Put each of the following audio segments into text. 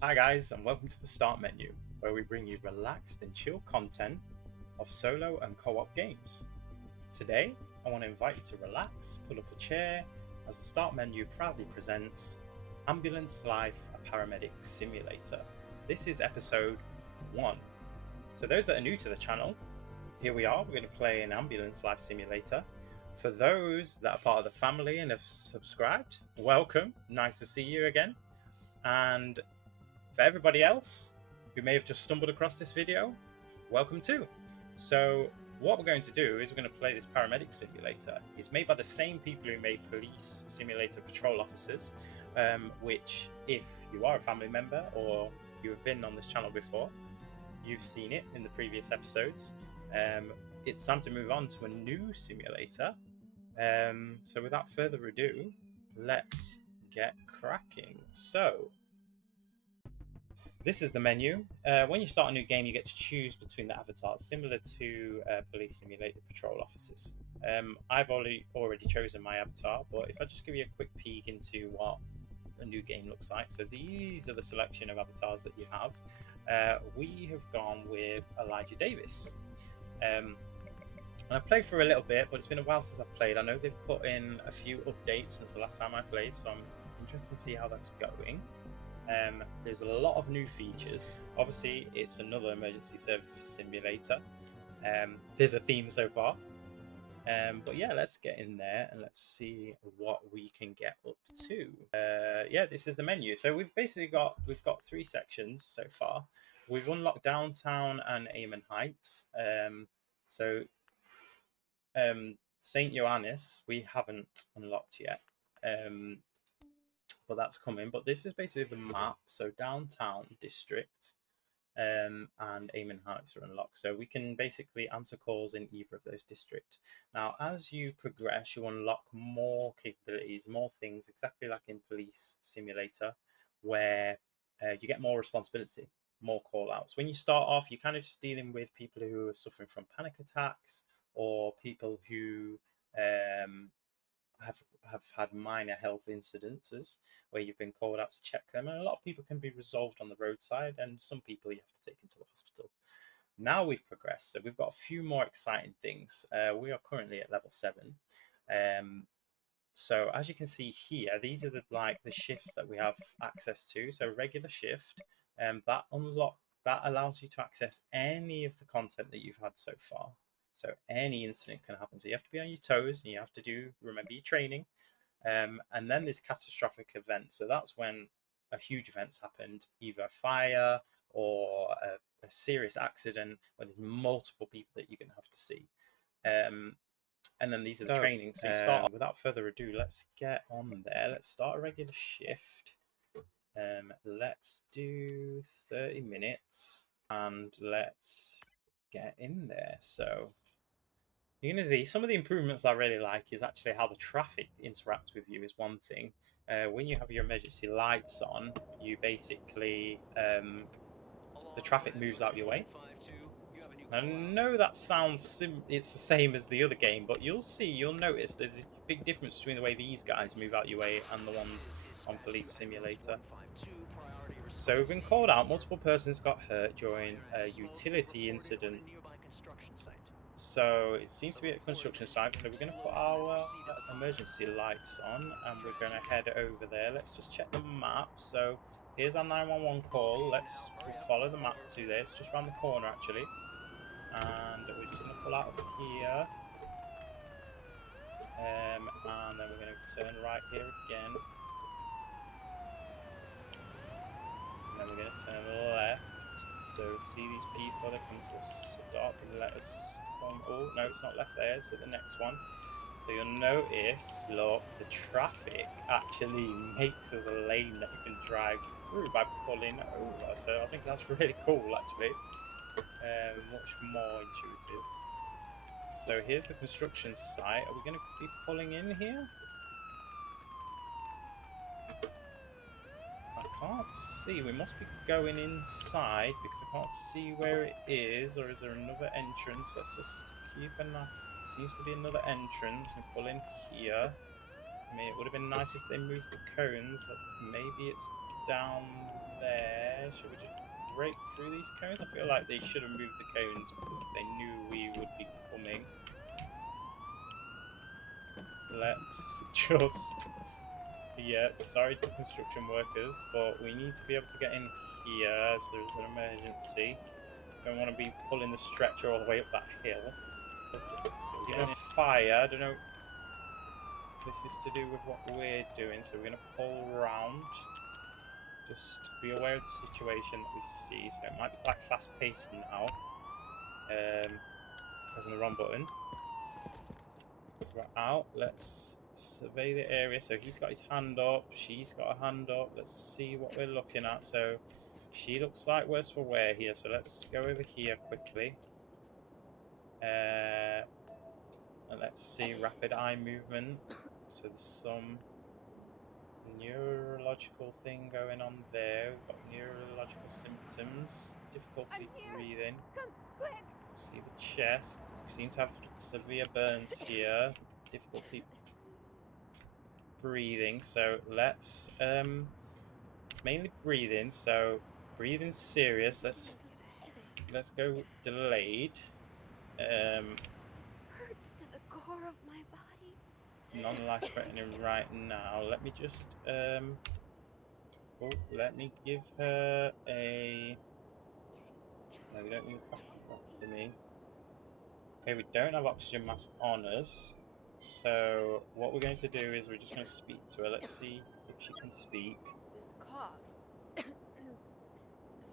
Hi guys, and welcome to the Start menu, where we bring you relaxed and chill content of solo and co-op games. Today, I want to invite you to relax, pull up a chair, as the Start menu proudly presents Ambulance Life, a Paramedic Simulator. This is episode 1. So those that are new to the channel, here we are, we're going to play an Ambulance Life Simulator. For those that are part of the family and have subscribed, welcome, nice to see you again. And for everybody else who may have just stumbled across this video, welcome too. So what we're going to do is we're going to play this Paramedic Simulator. It's made by the same people who made Police Simulator Patrol Officers, which if you are a family member or you have been on this channel before, you've seen it in the previous episodes. It's time to move on to a new simulator. So without further ado, let's get cracking. So this is the menu. When you start a new game, you get to choose between the avatars, similar to Police Simulator Patrol Officers. I've already chosen my avatar, but if I just give you a quick peek into what a new game looks like. So these are the selection of avatars that you have. We have gone with Elijah Davis. And I've played for a little bit, but it's been a while since I've played. I know they've put in a few updates since the last time I played, so I'm interested to see how that's going. There's a lot of new features. Obviously, it's another emergency service simulator. There's a theme so far. But yeah, let's get in there and let's see what we can get up to. Yeah, this is the menu. So we've got 3 sections so far. We've unlocked downtown and Amon Heights. St. Johannes we haven't unlocked yet. But that's coming. But this is basically the map. So downtown district and Amon Heights are unlocked. So we can basically answer calls in either of those districts. Now, as you progress, you unlock more capabilities, more things, exactly like in Police Simulator, where you get more responsibility, more call outs. When you start off, you're kind of just dealing with people who are suffering from panic attacks or people who have had minor health incidences where you've been called out to check them, and a lot of people can be resolved on the roadside, and some people you have to take into the hospital. Now we've progressed, so we've got a few more exciting things. We are currently at level 7. So as you can see here, these are the shifts that we have access to. So regular shift, that allows you to access any of the content that you've had so far. So any incident can happen. So you have to be on your toes, and you have to remember your training. And then there's catastrophic events. So that's when a huge event's happened, either a fire or a serious accident where there's multiple people that you're going to have to see. And then these are the training. So you start off, without further ado, let's get on there. Let's start a regular shift. Let's do 30 minutes and let's get in there. So you're going to see some of the improvements I really like is actually how the traffic interacts with you is one thing. When you have your emergency lights on, you basically, the traffic moves out your way. I know that sounds it's the same as the other game, but you'll notice there's a big difference between the way these guys move out your way and the ones on Police Simulator. So we've been called out. Multiple persons got hurt during a utility incident. So it seems to be at a construction site. So we're going to put our emergency lights on and we're going to head over there. Let's just check the map. So here's our 911 call. We'll follow the map to there. It's just around the corner actually. And we're just going to pull out of here. And then we're going to turn right here again. And then we're going to turn left. So see these people, they come to a stop and let us come. Oh, no, it's not left there, it's at the next one. So you'll notice, look, the traffic actually makes us a lane that you can drive through by pulling over. So I think that's really cool, actually. Much more intuitive. So here's the construction site. Are we going to be pulling in here? I can't see. We must be going inside because I can't see where it is. Or is there another entrance? Let's just keep an eye. Seems to be another entrance. And pull in here. I mean, it would have been nice if they moved the cones. Maybe it's down there. Should we just break through these cones? I feel like they should have moved the cones because they knew we would be coming. Let's just... Yeah, sorry to the construction workers, but we need to be able to get in here as there's an emergency. Don't want to be pulling the stretcher all the way up that hill. So we're going to fire. I don't know if this is to do with what we're doing, so we're going to pull round. Just be aware of the situation that we see. So it might be quite fast paced now. Pressing the wrong button. So we're out. Let's survey the area. So he's got his hand up. She's got a hand up. Let's see what we're looking at. So she looks like worse for wear here. So let's go over here quickly. And let's see rapid eye movement. So there's some neurological thing going on there. We've got neurological symptoms, difficulty breathing. Come, quick! See the chest. You seem to have severe burns here. Difficulty breathing. So let's it's mainly breathing. So breathing's serious. Let's go delayed. Hurts to the core of my body. Non-life threatening right now. Let me just let me give her a... No, we don't need tracheotomy. Okay, we don't have oxygen mask on us. So what we're going to do is we're just going to speak to her. Let's see if she can speak. This cough. This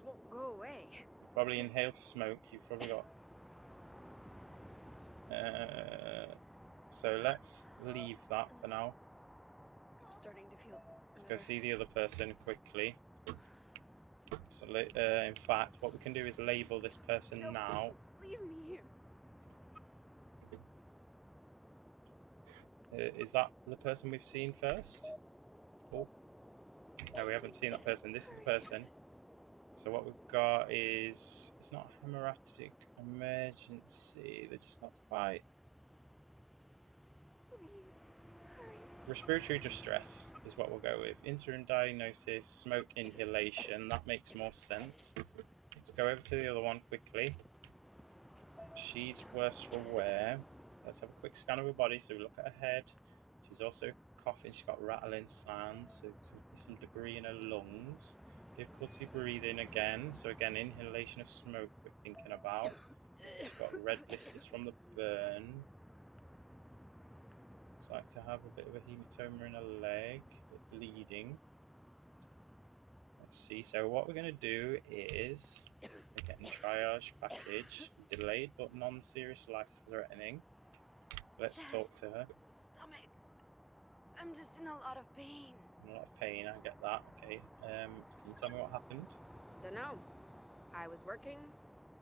won't go away. Probably inhaled smoke. You've probably got... so let's leave that for now. I'm starting to feel Let's better. go see the other person quickly. So in fact, what we can do is label this person now. Leave me here. Is that the person we've seen first? Oh, no, we haven't seen that person. This is the person. So what we've got is... It's not a hemorrhagic emergency. They're just not quite... Please, hurry. Respiratory distress is what we'll go with. Interim diagnosis, smoke inhalation. That makes more sense. Let's go over to the other one quickly. She's worse for wear. Let's have a quick scan of her body. So we look at her head. She's also coughing. She's got rattling sounds. So there could be some debris in her lungs. Difficulty breathing again. So again, inhalation of smoke we're thinking about. She's got red blisters from the burn. Looks like to have a bit of a hematoma in her leg. A bit bleeding. Let's see. So what we're going to do is we're getting triage package. Delayed but non-serious life-threatening. Let's Chest, talk to her. stomach. I'm just in a lot of pain. A lot of pain, I get that. Okay. Can you tell me what happened? Dunno. I was working,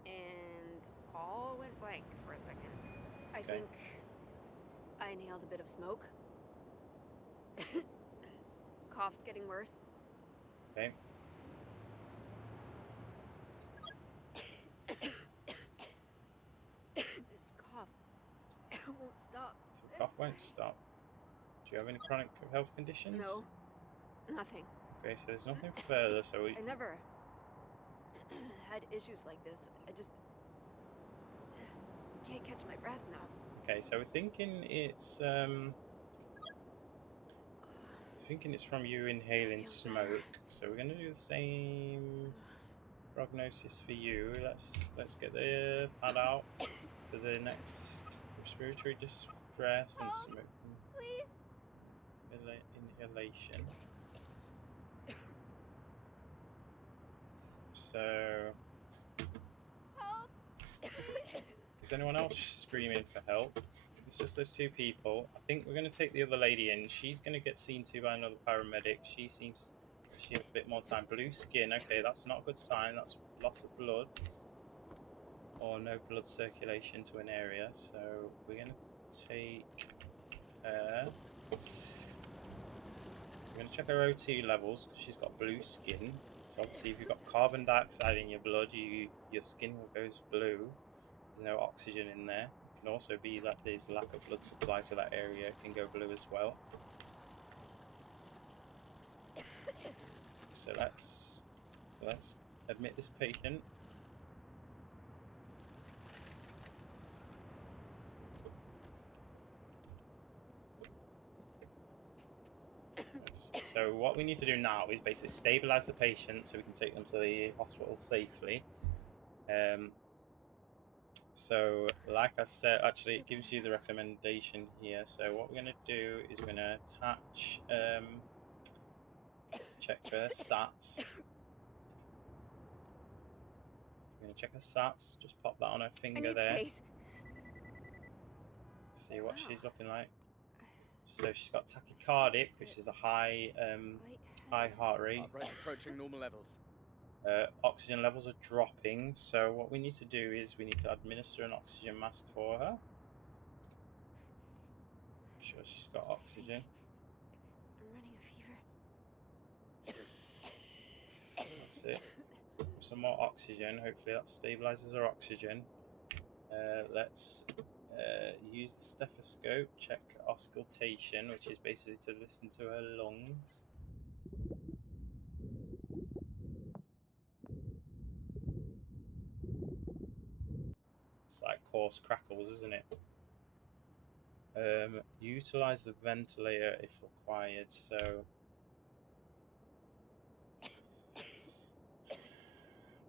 and all went blank for a second. I think I inhaled a bit of smoke. Cough's getting worse. Okay. This cough won't stop. So the cough won't stop. Do you have any chronic health conditions? No, nothing. Okay, so there's nothing further, so we... I never had issues like this. I just can't catch my breath now. Okay, so we're thinking it's from you inhaling smoke. Better. So we're gonna do the same prognosis for you. Let's get the pad out. So the next respiratory distress and Help, smoke please. inhalation. So Help, please. is anyone else screaming for help? It's just those two people. I think we're going to take the other lady in. She's going to get seen to by another paramedic. She seems she has a bit more time. Blue skin. Okay, that's not a good sign. That's loss of blood or no blood circulation to an area. So we're going to take her. We're going to check her O2 levels because she's got blue skin. So obviously if you've got carbon dioxide in your blood, your skin will go blue. There's no oxygen in there. It can also be that there's lack of blood supply to that area. It can go blue as well. So let's admit this patient. So what we need to do now is basically stabilize the patient so we can take them to the hospital safely. So like I said, actually it gives you the recommendation here. So what we're going to do is we're going to attach, check her SATs. We're going to check her SATs, just pop that on her I finger need there. space. See what Wow. she's looking like. So she's got tachycardic, which is a high Lightheaded. heart rate. Heart rate approaching normal levels. Oxygen levels are dropping, so what we need to do is we need to administer an oxygen mask for her. Make sure she's got oxygen. I'm running a fever. That's it. Some more oxygen. Hopefully that stabilizes her oxygen. Let's use the stethoscope, check auscultation, which is basically to listen to her lungs. It's like coarse crackles, isn't it? Utilize the ventilator if required. So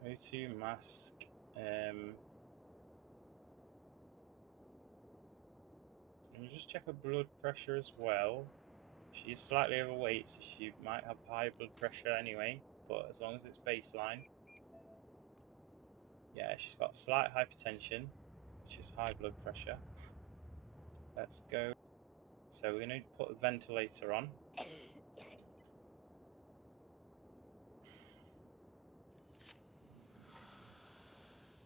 O2 mask. Let me just check her blood pressure as well. She is slightly overweight, so she might have high blood pressure anyway, but as long as it's baseline. Yeah, she's got slight hypertension, which is high blood pressure. Let's go. So we're going to put a ventilator on. I'm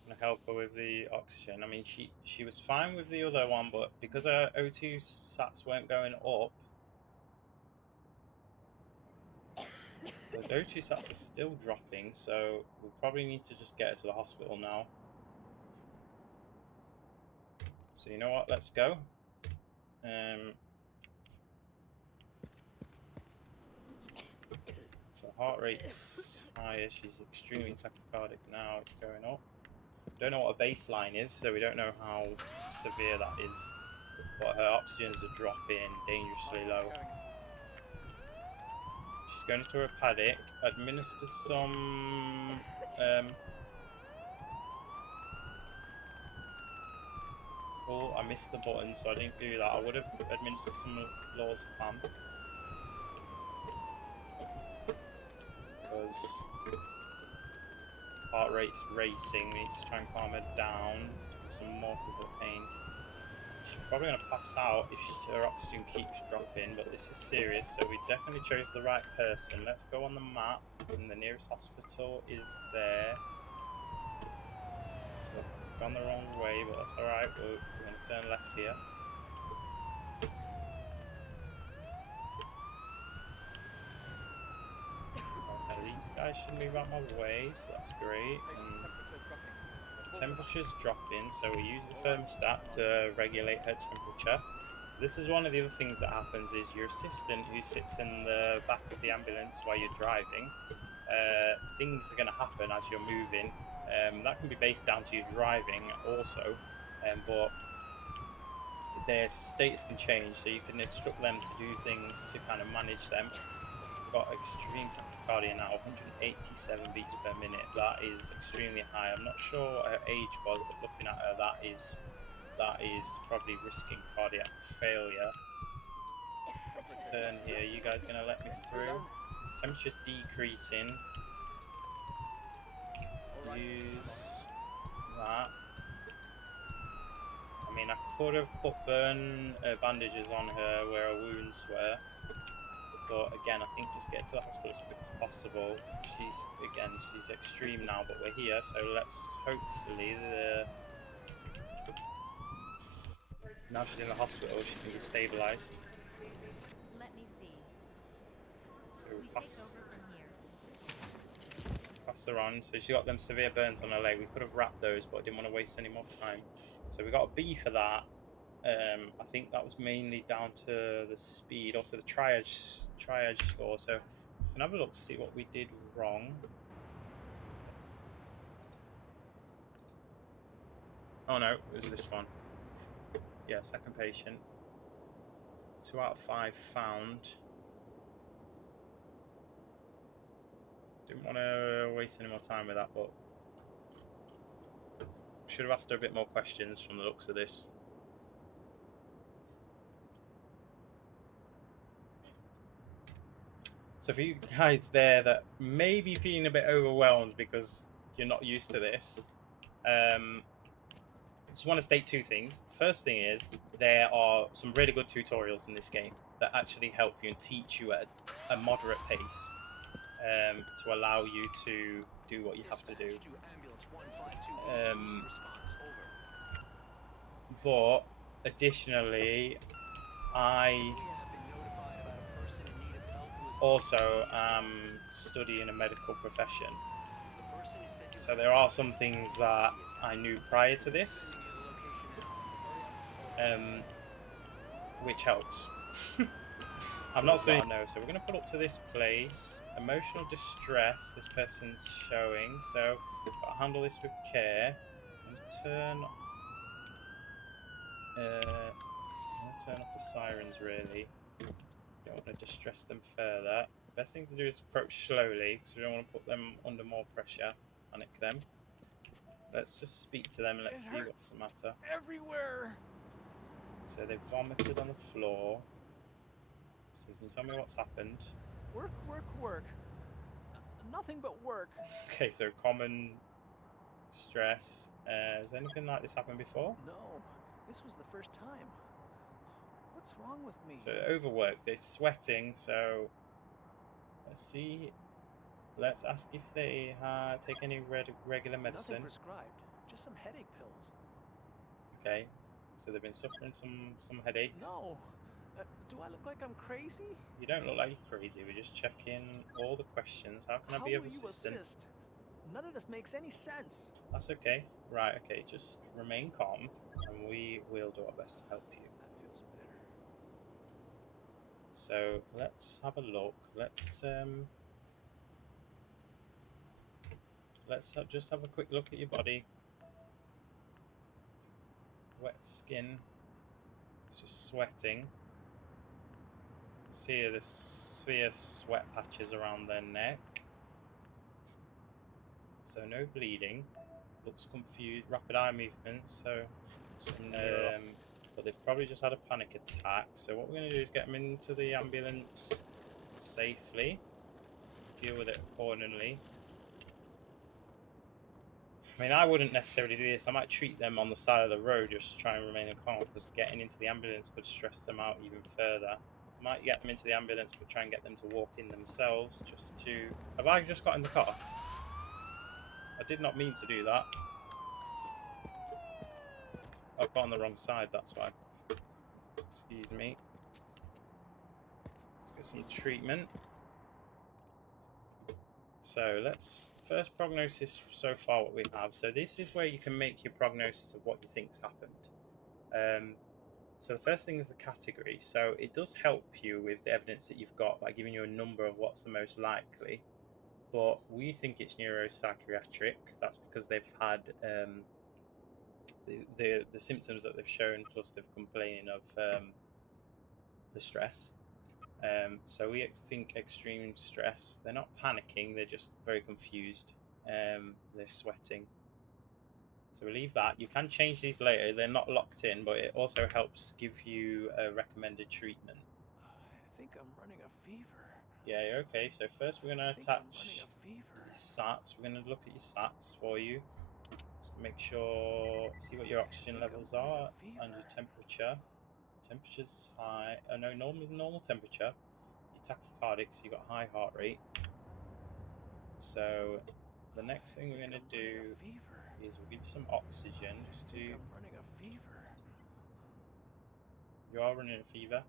going to help her with the oxygen. I mean, she was fine with the other one, but because her O2 sats weren't going up, the O2 sats are still dropping, so we probably need to just get her to the hospital now. So you know what? Let's go. So heart rate's higher. She's extremely tachycardic now. It's going up. Don't know what a baseline is, so we don't know how severe that is. But her oxygens are dropping dangerously low. She's going to a paddock. Administer some. Oh, I missed the button, so I didn't do that. I would have administered some lorazepam because heart rate's racing. We need to try and calm her down. Give some morphine for the pain. She's probably going to pass out if her oxygen keeps dropping, but this is serious, so we definitely chose the right person. Let's go on the map, and the nearest hospital is there. So I've gone the wrong way, but that's alright. We're going to turn left here. Now these guys should move out my way, so that's great. And temperature's dropping, so we use the thermostat to regulate her temperature. This is one of the other things that happens is your assistant who sits in the back of the ambulance while you're driving, things are going to happen as you're moving. That can be based down to your driving also, but their status can change, so you can instruct them to do things to kind of manage them. We've got extreme tachycardia now, 187 beats per minute. That is extremely high. I'm not sure what her age was, but looking at her, that is probably risking cardiac failure. To turn here, you guys gonna let me through? Temperature's decreasing. Use that. I mean, I could have put burn bandages on her where her wounds were, but again, I think just get to the hospital as quick as possible. She's extreme now, but we're here, so let's hopefully now she's in the hospital, she can be stabilized. Let me see. So We take over from here. pass her on. So she got them severe burns on her leg. We could have wrapped those, but I didn't want to waste any more time. So we got a B for that. I think that was mainly down to the speed, also the triage score. So we can have a look to see what we did wrong. Oh no, it was this one. Yeah, second patient. 2 out of 5 found. Didn't want to waste any more time with that, but should have asked her a bit more questions from the looks of this. So for you guys there that may be feeling a bit overwhelmed because you're not used to this, just want to state 2 things. The first thing is there are some really good tutorials in this game that actually help you and teach you at a moderate pace to allow you to do what you have to do. But additionally, I also am studying a medical profession. So there are some things that I knew prior to this, which helps. I'm not saying no, so we're going to pull up to this place. Emotional distress, this person's showing, so I'll handle this with care. I'm going to turn off the sirens, really. Don't want to distress them further. Best thing to do is approach slowly, because we don't want to put them under more pressure, panic them. Let's just speak to them and let's see what's the matter. Everywhere. So they vomited on the floor. So can you tell me what's happened? Work, work, work. Nothing but work. Okay, so common stress. Has anything like this happened before? No, this was the first time. What's wrong with me? So overworked, they're sweating, so let's see. Let's ask if they take any regular medicine. Nothing prescribed, just some headache pills. Okay, so they've been suffering some headaches. No, do I look like I'm crazy? You don't look like you're crazy. We're just checking all the questions. How can I be of will you assistance? assist? None of this makes any sense. That's okay. Right, okay, just remain calm and we will do our best to help you. That feels better. So let's have a look. Let's just have a quick look at your body. Wet skin. It's just sweating. See the severe sweat patches around their neck. So no bleeding. Looks confused. Rapid eye movements. So but they've probably just had a panic attack. So what we're going to do is get them into the ambulance safely. Deal with it accordingly. I mean, I wouldn't necessarily do this. I might treat them on the side of the road just to try and remain calm, because getting into the ambulance could stress them out even further. I might get them into the ambulance, but try and get them to walk in themselves just to... Have I just got in the car? I did not mean to do that. I've got on the wrong side, that's why. Excuse me. Let's get some treatment. So let's... First prognosis so far what we have. So this is where you can make your prognosis of what you think's happened. So the first thing is the category. So it does help you with the evidence that you've got by giving you a number of what's the most likely. But we think it's neuropsychiatric. That's because they've had the symptoms that they've shown, plus they've complaining of the stress. So we think extreme stress. They're not panicking. They're just very confused. They're sweating. So we leave that. You can change these later. They're not locked in, but it also helps give you a recommended treatment. I think I'm running a fever. Yeah, you're okay. So first we're going to attach your SATs. We're going to look at your SATs for you. Just to make sure, see what your oxygen levels are and your temperature. Temperature's high. No, normal temperature. Your tachycardic, so you've got high heart rate. So the next thing we're going to do is we'll give you some oxygen just to... I'm running a fever. You are running a fever.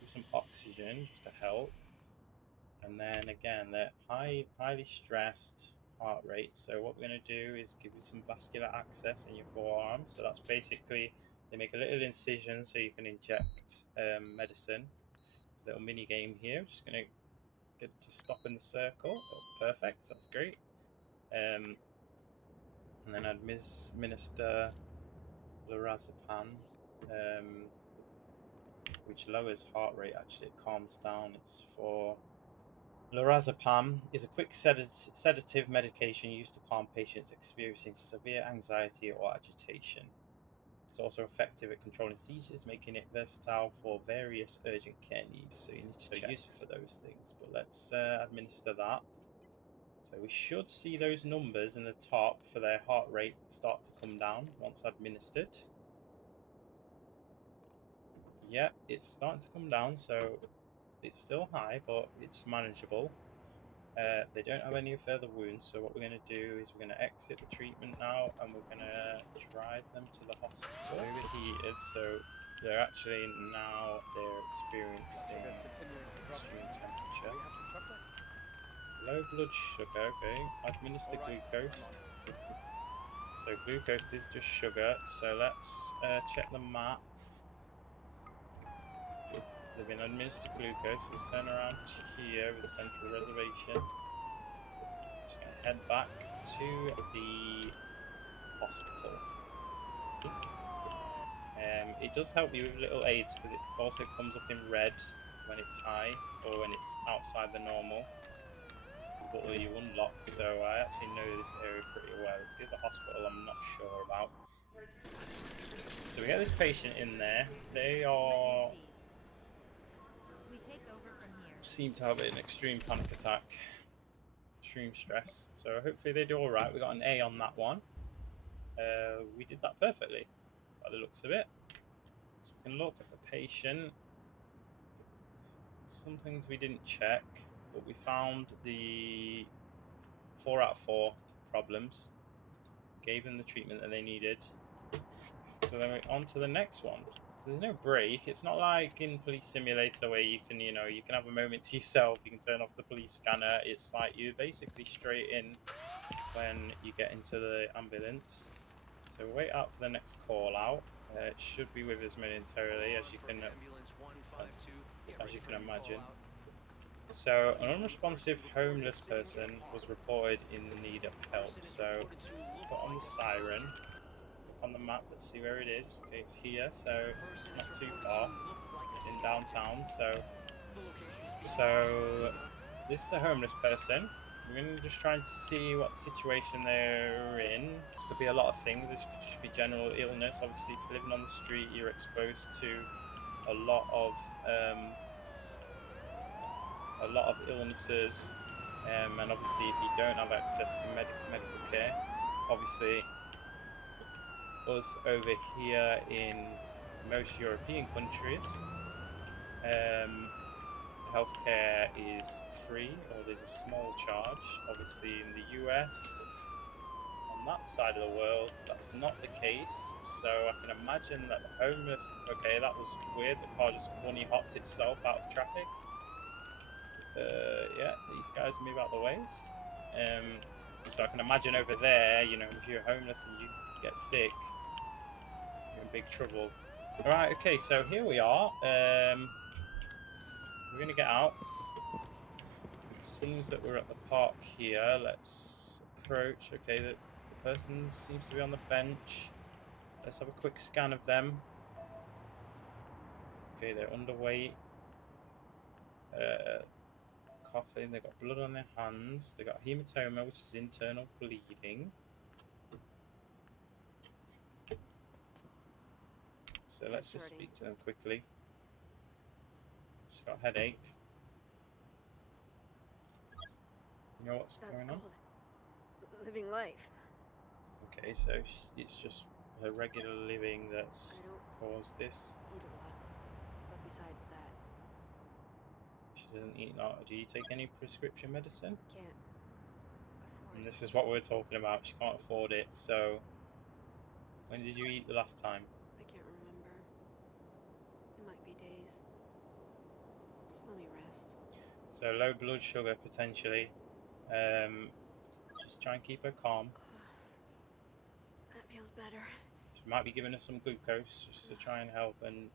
Give some oxygen just to help. And then again, they're highly stressed heart rate. So what we're going to do is give you some vascular access in your forearm. So that's basically, they make a little incision so you can inject medicine. Little mini game here. Just going to get it to stop in the circle. Oh, perfect. That's great. And then administer lorazepam, which lowers heart rate. Actually, it calms down. It's for lorazepam is a quick sedative medication used to calm patients experiencing severe anxiety or agitation. It's also effective at controlling seizures, making it versatile for various urgent care needs. So you need to use it for those things. But let's administer that. So we should see those numbers in the top for their heart rate start to come down once administered. Yeah, it's starting to come down, so it's still high, but it's manageable. They don't have any further wounds, so what we're going to do is we're going to exit the treatment now, and we're going to drive them to the hospital. Overheated, so they're actually now experiencing extreme temperature. Low blood sugar, okay. Administer glucose. So glucose is just sugar, so let's check the map. They've been administered glucose. Let's turn around here with the central reservation. Just going to head back to the hospital. It does help you with little aids because it also comes up in red when it's high or when it's outside the normal. But you unlock, so I actually know this area pretty well. It's the other hospital I'm not sure about. So we get this patient in there. They are Let me see. We take over from here. seem to have an extreme panic attack, extreme stress. So hopefully they do all right. We got an A on that one. We did that perfectly by the looks of it. So we can look at the patient. Some things we didn't check, but we found the 4 out of 4 problems. Gave them the treatment that they needed. So then we're on to the next one. So there's no break. It's not like in Police Simulator where you can have a moment to yourself. You can turn off the police scanner. It's like you're basically straight in when you get into the ambulance. So wait out for the next call out. It should be with us momentarily, as you can imagine. So an unresponsive homeless person was reported in need of help. So put on the siren. Look on the map. Let's see where it is. Okay, it's here, so it's not too far. It's in downtown. So this is a homeless person. We're going to just try and see what situation they're in. This could be a lot of things. This could just be general illness. Obviously, if you're living on the street, you're exposed to a lot of illnesses, and obviously, if you don't have access to medical care, obviously, us over here in most European countries, healthcare is free or there's a small charge. Obviously, in the US, on that side of the world, that's not the case. So I can imagine that the homeless. Okay, that was weird. The car just bunny hopped itself out of traffic. Yeah, these guys move out the ways. So I can imagine over there, if you're homeless and you get sick, you're in big trouble. All right, okay, so here we are. We're gonna get out. It seems that we're at the park here. Let's approach. Okay, the person seems to be on the bench. Let's have a quick scan of them. Okay, they're underweight. Coughing. They've got blood on their hands. They've got hematoma, which is internal bleeding. So let's just speak to them quickly. She's got a headache. You know what's going on? Living life. Okay, so it's just her regular living that's caused this. Eat a lot, but besides that, She doesn't eat. Do you take any prescription medicine? Can't afford. And this is what we're talking about. She can't afford it. So, when did you eat the last time? I can't remember. It might be days. Just let me rest. So low blood sugar potentially. Just try and keep her calm. That feels better. She might be giving us some glucose just to try and help, and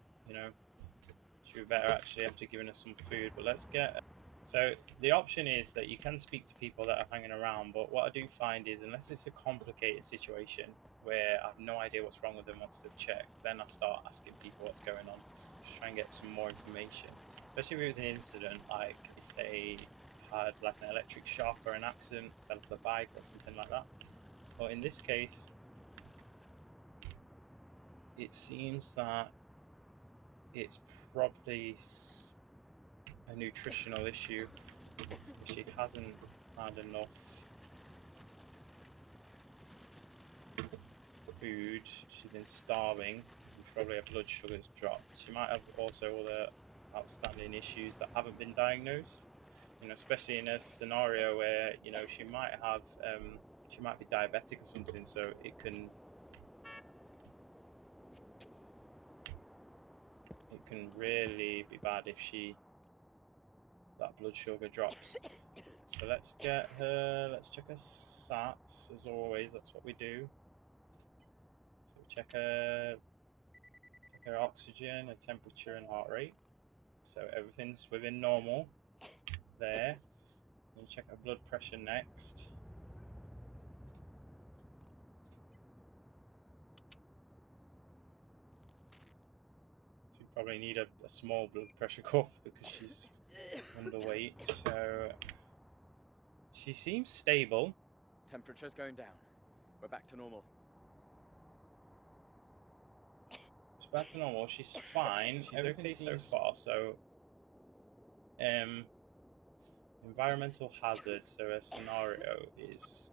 she would better actually after giving us some food. But let's get So the option is that you can speak to people that are hanging around, but what I do find is unless it's a complicated situation where I have no idea what's wrong with them once they've checked, then I start asking people what's going on, just try and get some more information. Especially if it was an incident, like if they had like an electric shock or an accident, fell off the bike or something like that. But in this case, it seems that it's probably a nutritional issue. She hasn't had enough food. She's been starving. And probably her blood sugar's dropped. She might have also other outstanding issues that haven't been diagnosed. You know, especially in a scenario where she might have she might be diabetic or something. So it can really be bad if that blood sugar drops. So let's check her SATs as always. That's what we do. So we check her oxygen, her temperature, and heart rate. So everything's within normal there. And check her blood pressure next. So we probably need a small blood pressure cuff because she's underweight. So she seems stable. Temperature's going down. We're back to normal. It's back to normal. She's fine. She's okay so far. So, environmental hazard. So a scenario is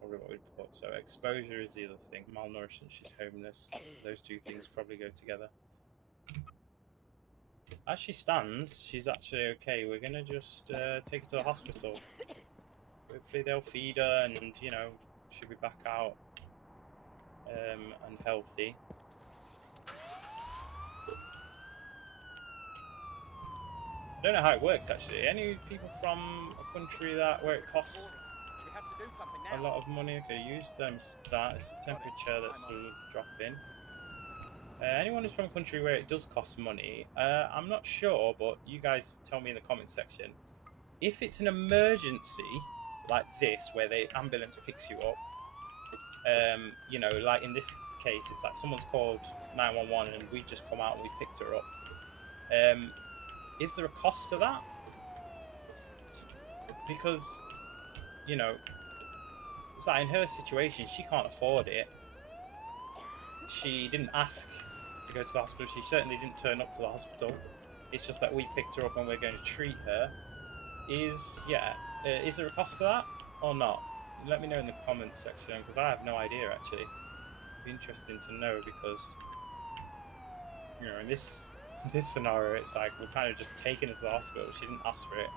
probably what we'd put. So exposure is the other thing. Malnourishment. She's homeless. Those two things probably go together. As she stands, she's actually okay. We're gonna just take her to the hospital. Hopefully they'll feed her, and she'll be back out and healthy. I don't know how it works actually. Any people from a country where it costs We have to do something a now. lot of money? Okay, use thermostat. It's the temperature that's dropping. Anyone who's from a country where it does cost money, I'm not sure, but you guys tell me in the comment section. If it's an emergency like this, where the ambulance picks you up, like in this case, it's like someone's called 911 and we just come out and we picked her up. Is there a cost to that? Because, it's like in her situation, she can't afford it. She didn't ask to go to the hospital. She certainly didn't turn up to the hospital. It's just that we picked her up and we're going to treat her. Is there a cost to that or not? Let me know in the comments section because I have no idea actually. It'd be interesting to know because in this scenario, it's like we're kind of just taking her to the hospital. She didn't ask for it,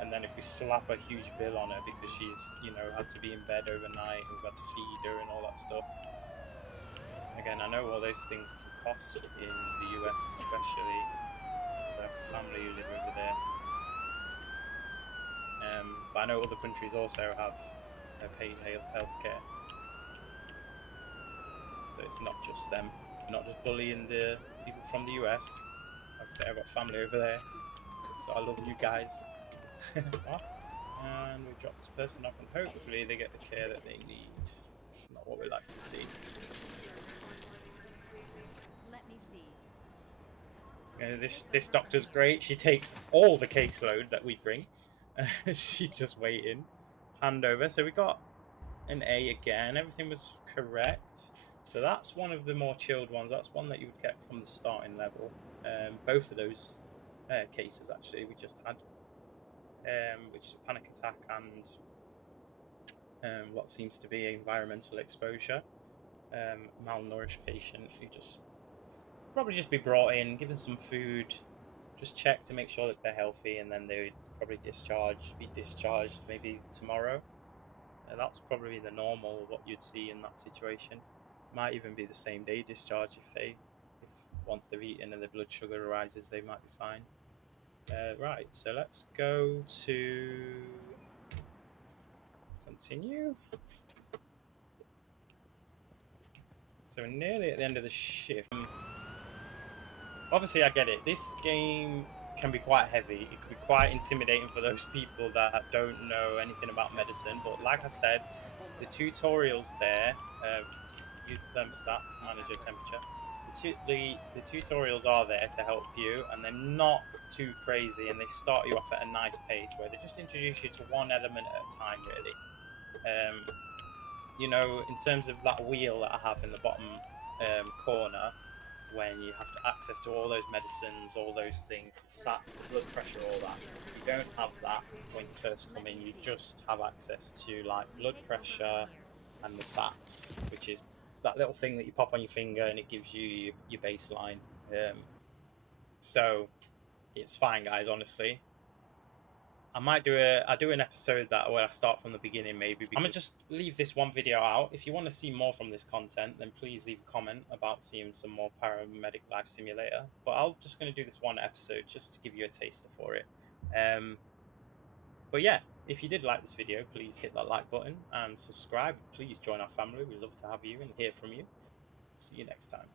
and then if we slap a huge bill on her because she's had to be in bed overnight and we've had to feed her and all that stuff. Again, I know all those things can cost in the US, especially because I have family who live over there. But I know other countries also have paid healthcare, so it's not just them. We're not just bullying the people from the US. Like I say, I've got family over there, so I love you guys. And we drop this person off, and hopefully they get the care that they need. It's not what we like to see. Let me see. This doctor's great. She takes all the caseload that we bring. She's just waiting. Hand over. So we got an A again. Everything was correct. So that's one of the more chilled ones. That's one that you would get from the starting level. Both of those cases actually we just had, which is a panic attack and what seems to be environmental exposure. Malnourished patient who just probably just be brought in, given some food, just check to make sure that they're healthy, and then they would probably be discharged maybe tomorrow. That's probably the normal what you'd see in that situation. Might even be the same day discharge if once they've eaten and their blood sugar rises, they might be fine. Right, so let's go to continue. So nearly at the end of the shift. Obviously, I get it. This game can be quite heavy. It can be quite intimidating for those people that don't know anything about medicine. But like I said, the tutorials there, use the thermostat to manage your temperature. The tutorials are there to help you, and they're not too crazy, and they start you off at a nice pace where they just introduce you to one element at a time, really. You know, in terms of that wheel that I have in the bottom corner, when you have to access to all those medicines, all those things, the SATs, the blood pressure, all that. You don't have that when you first come in. You just have access to like We blood take over pressure from here. and the SATs, which is that little thing that you pop on your finger and it gives you your baseline. So it's fine, guys. Honestly, I might do an episode that where I start from the beginning, maybe. I'm gonna just leave this one video out. If you want to see more from this content, then please leave a comment about seeing some more Paramedic Life Simulator. But I'm just gonna do this one episode just to give you a taster for it. But yeah, if you did like this video, please hit that like button and subscribe. Please join our family. We'd love to have you and hear from you. See you next time.